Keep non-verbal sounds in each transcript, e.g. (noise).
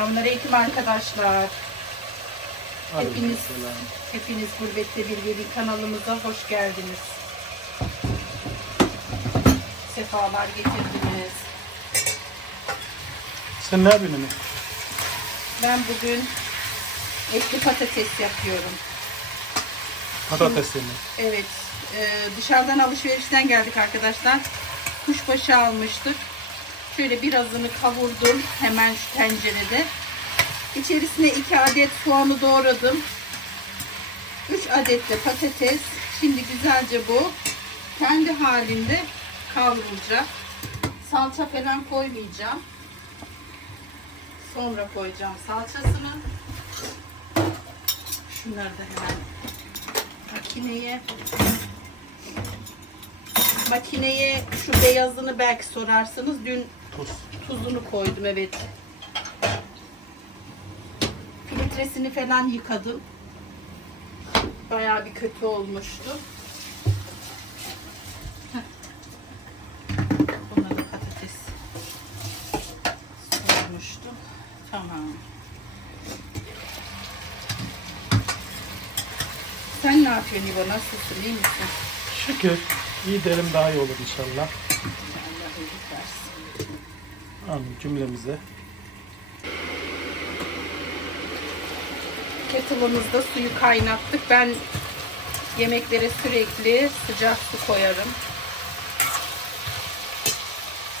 Selamünaleyküm arkadaşlar. Hepiniz, hepiniz Gurbette Bir Gelin kanalımıza hoş geldiniz. Sefalar getirdiniz. Sen ne yapıyorsun? Ben bugün etli patates yapıyorum. Patates yemeği. Evet, e, dışarıdan alışverişten geldik arkadaşlar. Kuşbaşı almıştık. Şöyle birazını kavurdum hemen şu tencerede. İçerisine 2 adet soğanı doğradım. 3 adet de patates. Şimdi güzelce bu kendi halinde kavrulacak. Salça falan koymayacağım. Sonra koyacağım salçasını. Şunları da hemen makineye makineye şu beyazını belki sorarsınız. Dün Tuz. tuzunu koydum evet. Filtresini falan yıkadım. Bayağı bir kötü olmuştu. Buna da patates soymuştum. Tamam. Sen ne yapıyorsun İbo? Nasılsın? İyi misin? Şükür. İyi derim daha iyi olur inşallah. Amin cümlemize. Kettle'ımızda suyu kaynattık. Ben yemeklere sürekli sıcak su koyarım.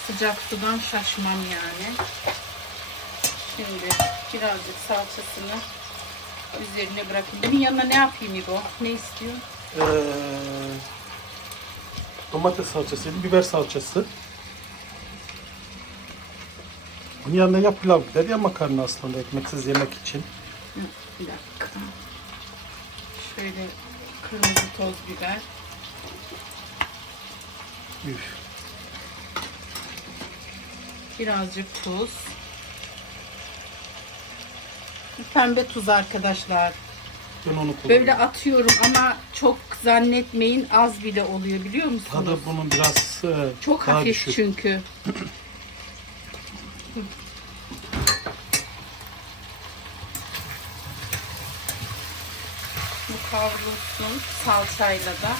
Sıcak sudan şaşmam yani. Şimdi birazcık salçasını üzerine bırakayım. Bunun yanına ne yapayım İbo? Ne istiyor? Ee, domates salçası, biber salçası. Bunun yanına ya pilav gider ya makarna aslında ekmeksiz yemek için. Hı, Bir dakika. Şöyle kırmızı toz biber. Üf. Birazcık tuz. Pembe tuz arkadaşlar. Ben onu kullanıyorum. Böyle atıyorum ama çok zannetmeyin az bile oluyor biliyor musunuz? Tadı bunun biraz e, çok daha hafif düşük. çünkü. (clears throat) Bu kavrulsun salçayla da.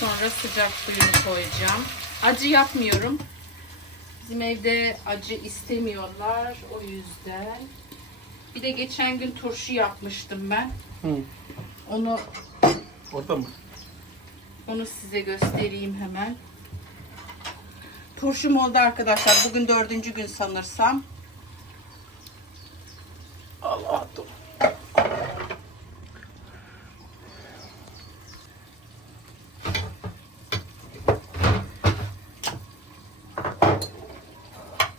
Sonra sıcak suyunu koyacağım. Acı yapmıyorum. Bizim evde acı istemiyorlar o yüzden. Bir de geçen gün turşu yapmıştım ben. Hı. Onu Orada mı? onu size göstereyim hemen. Turşum oldu arkadaşlar. Bugün dördüncü gün sanırsam. Allah dur.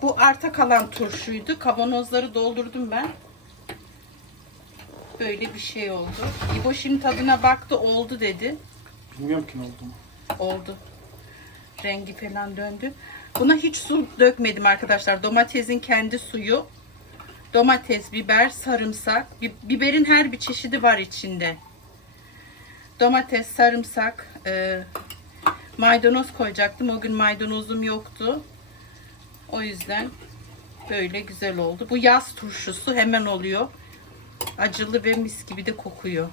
Bu arta kalan turşuydu. Kavanozları doldurdum ben. Böyle bir şey oldu. İbo şimdi tadına baktı oldu dedi. Bilmiyorum ki ne olduğunu. Oldu. Rengi falan döndü. Buna hiç su dökmedim arkadaşlar. Domatesin kendi suyu. Domates, biber, sarımsak. Bi- biberin her bir çeşidi var içinde. Domates, sarımsak, e, maydanoz koyacaktım. O gün maydanozum yoktu. O yüzden böyle güzel oldu. Bu yaz turşusu hemen oluyor. Acılı ve mis gibi de kokuyor.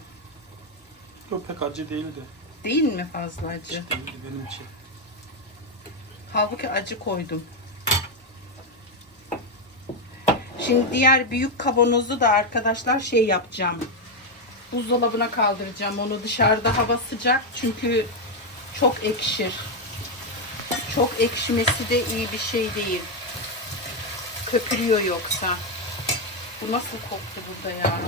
Yok pek acı değildi. Değil mi fazla acı? Değildi benim için. Halbuki acı koydum. Şimdi diğer büyük kavanozu da arkadaşlar şey yapacağım. Buzdolabına kaldıracağım onu. Dışarıda hava sıcak çünkü çok ekşir. Çok ekşimesi de iyi bir şey değil. Köpürüyor yoksa. Bu nasıl koktu burada ya?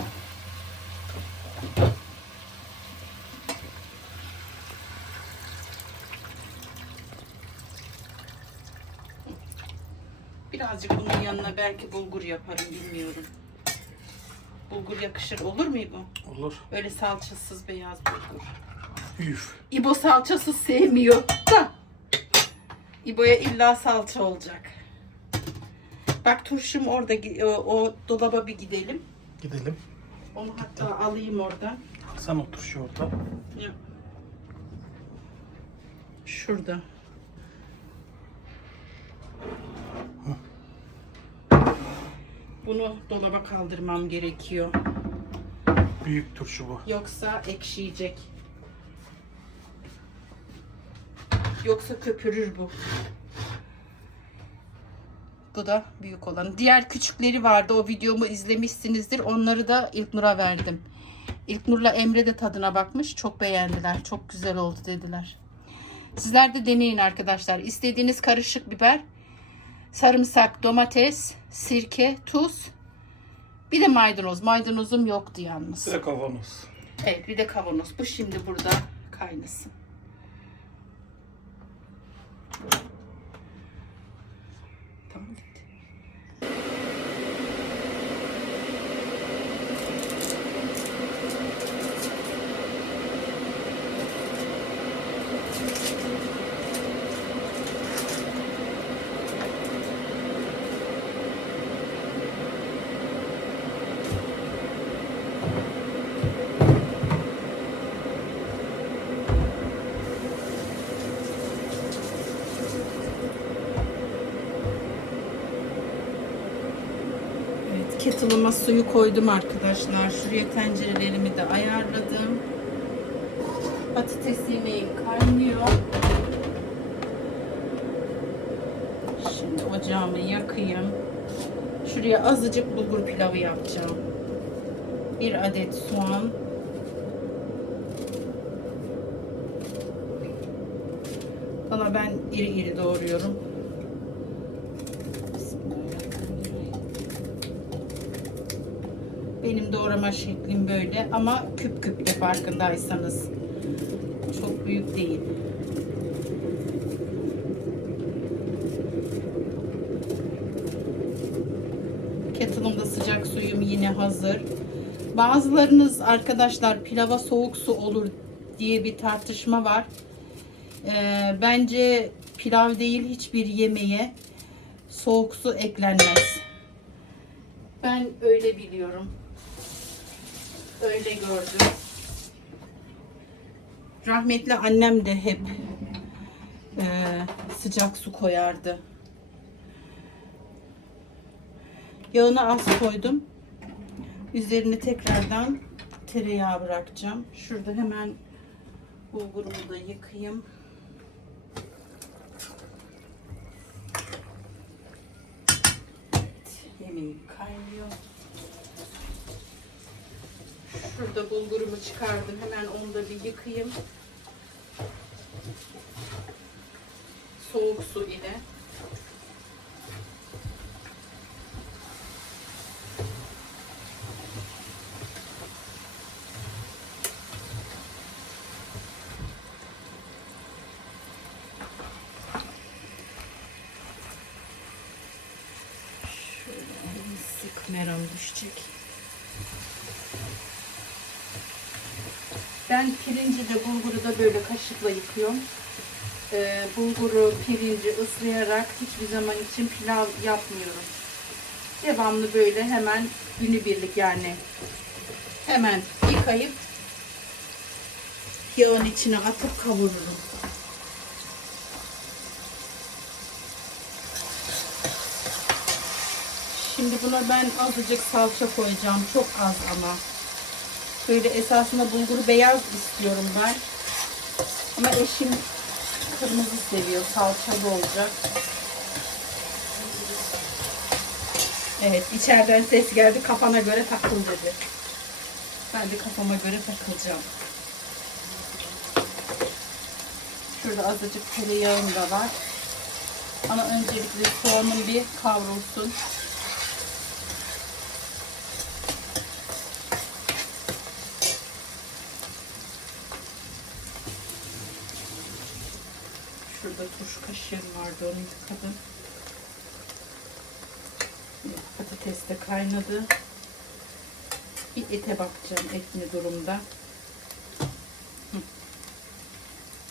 Birazcık bunun yanına belki bulgur yaparım bilmiyorum. Bulgur yakışır olur mu bu? Olur. Öyle salçasız beyaz bulgur. Üf. İbo salçasız sevmiyor da. İbo'ya illa salça olacak. Bak turşum orada o, o dolaba bir gidelim. Gidelim. Onu hatta alayım oradan. Sen otur şu orada. Ya. Şurada. Bunu dolaba kaldırmam gerekiyor. Büyük turşu bu. Yoksa ekşiyecek. Yoksa köpürür bu. Bu da büyük olan. Diğer küçükleri vardı. O videomu izlemişsinizdir. Onları da İlknur'a verdim. İlknur'la Emre de tadına bakmış. Çok beğendiler. Çok güzel oldu dediler. Sizler de deneyin arkadaşlar. İstediğiniz karışık biber, sarımsak, domates, sirke, tuz. Bir de maydanoz. Maydanozum yoktu yalnız. Bir de kavanoz. Evet bir de kavanoz. Bu şimdi burada kaynasın. Tamam bitti. Evet, kettle'ıma suyu koydum arkadaşlar. Şuraya tencerelerimi de ayarladım. Patates yemeğim kaynıyor. Şimdi ocağımı yakayım. Şuraya azıcık bulgur pilavı yapacağım. Bir adet soğan. Valla ben iri iri doğruyorum. Doğrama şeklim böyle ama küp küp de farkındaysanız. Çok büyük değil. Kettle'ımda sıcak suyum yine hazır. Bazılarınız arkadaşlar pilava soğuk su olur diye bir tartışma var. Ee, bence pilav değil hiçbir yemeğe soğuk su eklenmez. Ben öyle biliyorum. Öyle gördüm. Rahmetli annem de hep e, sıcak su koyardı. Yağını az koydum. Üzerine tekrardan tereyağı bırakacağım. Şurada hemen bulgurumu da yıkayayım. Yemeğim kaynıyor. Şurada bulgurumu çıkardım. Hemen onu da bir yıkayayım. Soğuk su ile. Ben pirinci de bulguru da böyle kaşıkla yıkıyorum. Ee, bulguru, pirinci ıslayarak hiçbir zaman için pilav yapmıyorum. Devamlı böyle hemen günübirlik yani hemen yıkayıp yağın içine atıp kavururum. Şimdi buna ben azıcık salça koyacağım. Çok az ama. Böyle esasında bulguru beyaz istiyorum ben. Ama eşim kırmızı seviyor. Salçalı olacak. Evet içeriden ses geldi. Kafana göre takıl dedi. Ben de kafama göre takılacağım. Şurada azıcık tereyağım da var. Ama öncelikle soğanım bir kavrulsun. Şurada turşu kaşığım Evet, Patates de kaynadı. Bir ete bakacağım et durumda.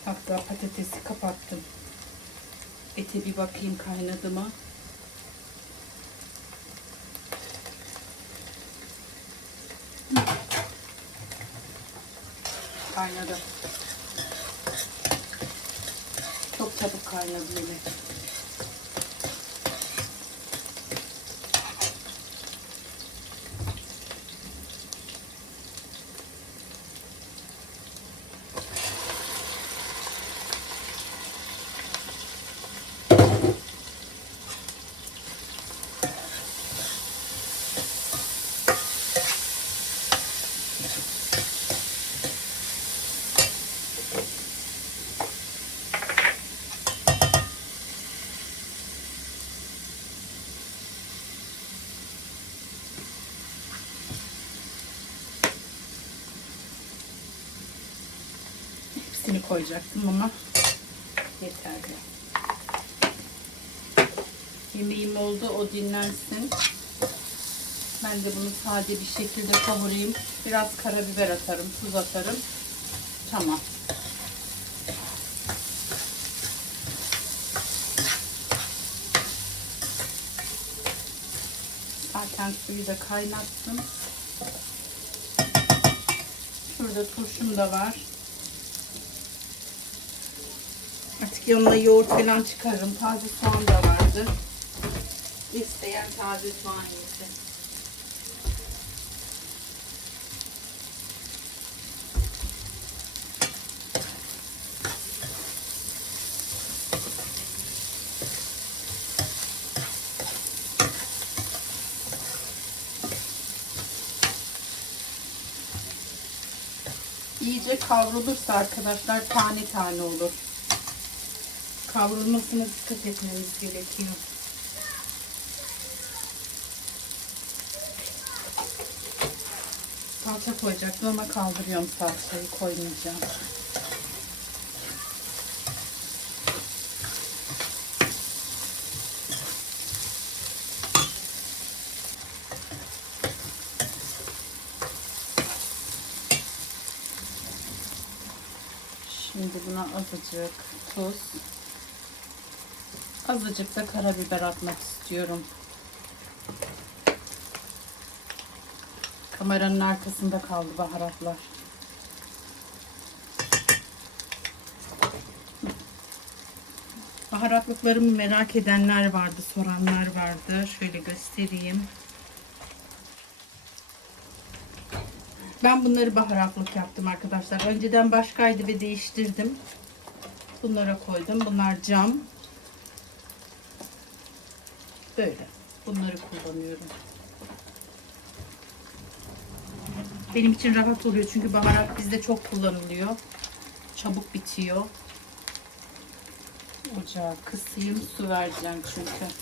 Hatta patatesi kapattım. Ete bir bakayım kaynadı mı? Kaynadı. Çok çabuk kaynadı yemek. Koyacaktım ama yeterli. Yemeğim oldu o dinlensin. Ben de bunu sade bir şekilde kavurayım. Biraz karabiber atarım, tuz atarım. Tamam. Zaten suyu da kaynattım. Şurada turşum da var. Yanına yoğurt falan çıkarırım. Taze soğan da vardı. İsteyen taze soğan yesin. İyice kavrulursa arkadaşlar tane tane olur. Kavrulmasına dikkat etmemiz gerekiyor. Salça koyacaktım ama kaldırıyorum salçayı koymayacağım. Şimdi buna azıcık tuz. Azıcık da karabiber atmak istiyorum. Kameranın arkasında kaldı baharatlar. Baharatlıklarımı merak edenler vardı, soranlar vardı. Şöyle göstereyim. Ben bunları baharatlık yaptım arkadaşlar. Önceden başkaydı ve değiştirdim. Bunlara koydum. Bunlar cam. Böyle. Bunları kullanıyorum. Benim için rahat oluyor çünkü baharat bizde çok kullanılıyor. Çabuk bitiyor. Ocağı kısayım. Su vereceğim çünkü.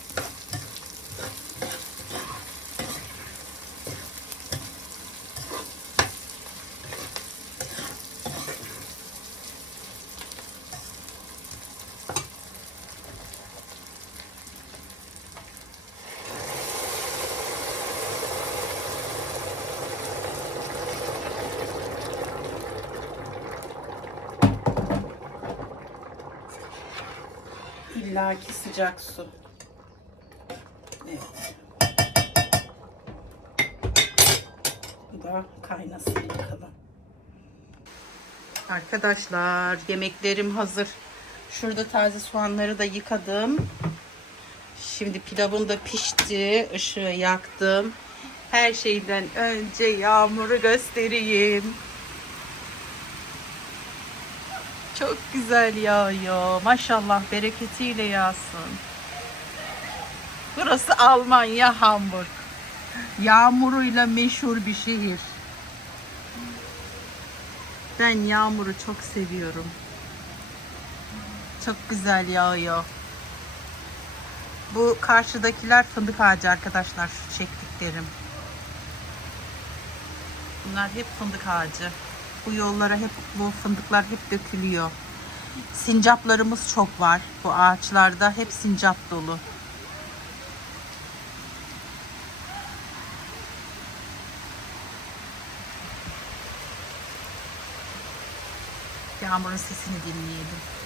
İlla ki sıcak su. Evet. Bu da kaynasın bakalım. Arkadaşlar yemeklerim hazır. Şurada taze soğanları da yıkadım. Şimdi pilavım da pişti. Işığı yaktım. Her şeyden önce yağmuru göstereyim. Çok güzel yağıyor. Maşallah bereketiyle yağsın. Burası Almanya, Hamburg. Yağmuruyla meşhur bir şehir. Ben yağmuru çok seviyorum. Çok güzel yağıyor. Bu karşıdakiler fındık ağacı arkadaşlar. Şu çektiklerim. Bunlar hep fındık ağacı. Bu yollara hep bu fındıklar hep dökülüyor. Sincaplarımız çok var. Bu ağaçlarda hep sincap dolu. Yağmurun sesini dinleyelim.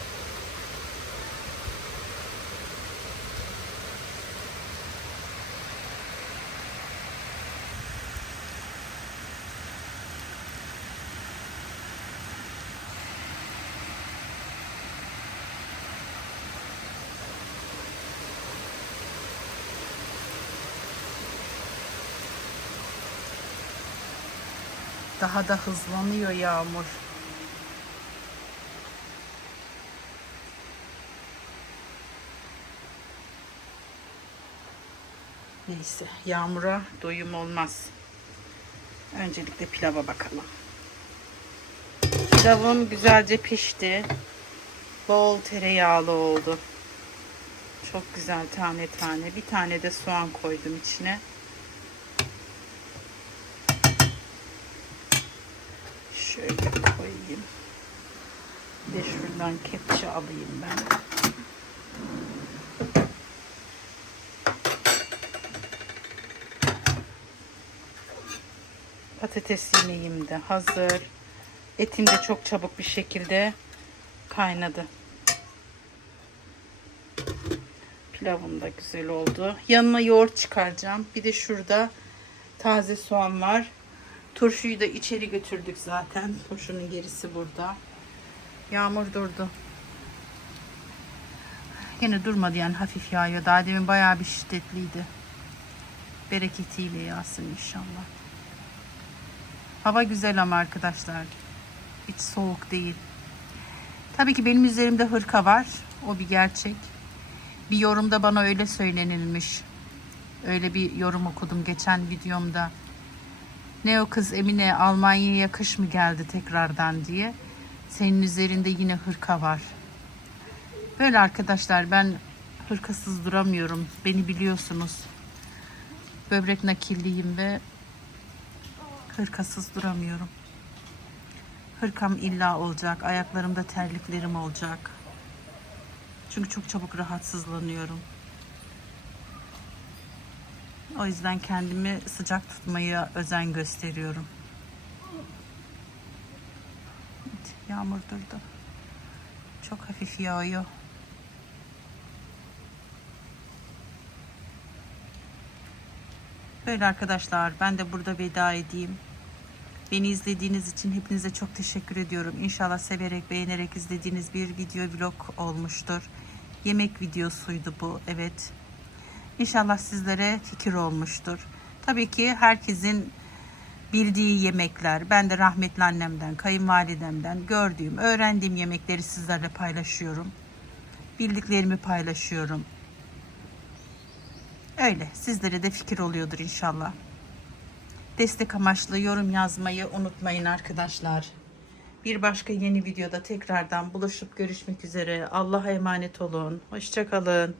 Daha da hızlanıyor yağmur. Neyse yağmura doyum olmaz. Öncelikle pilava bakalım. Pilavım güzelce pişti. Bol tereyağlı oldu. Çok güzel tane tane. Bir tane de soğan koydum içine. Şöyle koyayım. Bir de şuradan kepçe alayım ben. Patates yemeğim de hazır. Etim de çok çabuk bir şekilde kaynadı. Pilavım da güzel oldu. Yanına yoğurt çıkaracağım. Bir de şurada taze soğan var. Turşuyu da içeri götürdük zaten. Turşunun gerisi burada. Yağmur durdu. Yine durmadı yani hafif yağıyor. Daha demin bayağı bir şiddetliydi. Bereketiyle yağsın inşallah. Hava güzel ama arkadaşlar. Hiç soğuk değil. Tabii ki benim üzerimde hırka var. O bir gerçek. Bir yorumda bana öyle söylenilmiş. Öyle bir yorum okudum geçen videomda. Ne o kız Emine Almanya'ya kış mı geldi tekrardan diye. Senin üzerinde yine hırka var. Böyle arkadaşlar ben hırkasız duramıyorum. Beni biliyorsunuz. Böbrek nakilliyim ve hırkasız duramıyorum. Hırkam illa olacak. Ayaklarımda terliklerim olacak. Çünkü çok çabuk rahatsızlanıyorum. O yüzden kendimi sıcak tutmaya özen gösteriyorum. Yağmur durdu. Çok hafif yağıyor. Böyle arkadaşlar ben de burada veda edeyim. Beni izlediğiniz için hepinize çok teşekkür ediyorum. İnşallah severek, beğenerek izlediğiniz bir video vlog olmuştur. Yemek videosuydu bu, evet. İnşallah sizlere fikir olmuştur. Tabii ki herkesin bildiği yemekler. Ben de rahmetli annemden, kayınvalidemden gördüğüm, öğrendiğim yemekleri sizlerle paylaşıyorum. Bildiklerimi paylaşıyorum. Öyle. Sizlere de fikir oluyordur inşallah. Destek amaçlı yorum yazmayı unutmayın arkadaşlar. Bir başka yeni videoda tekrardan buluşup görüşmek üzere. Allah'a emanet olun. Hoşçakalın.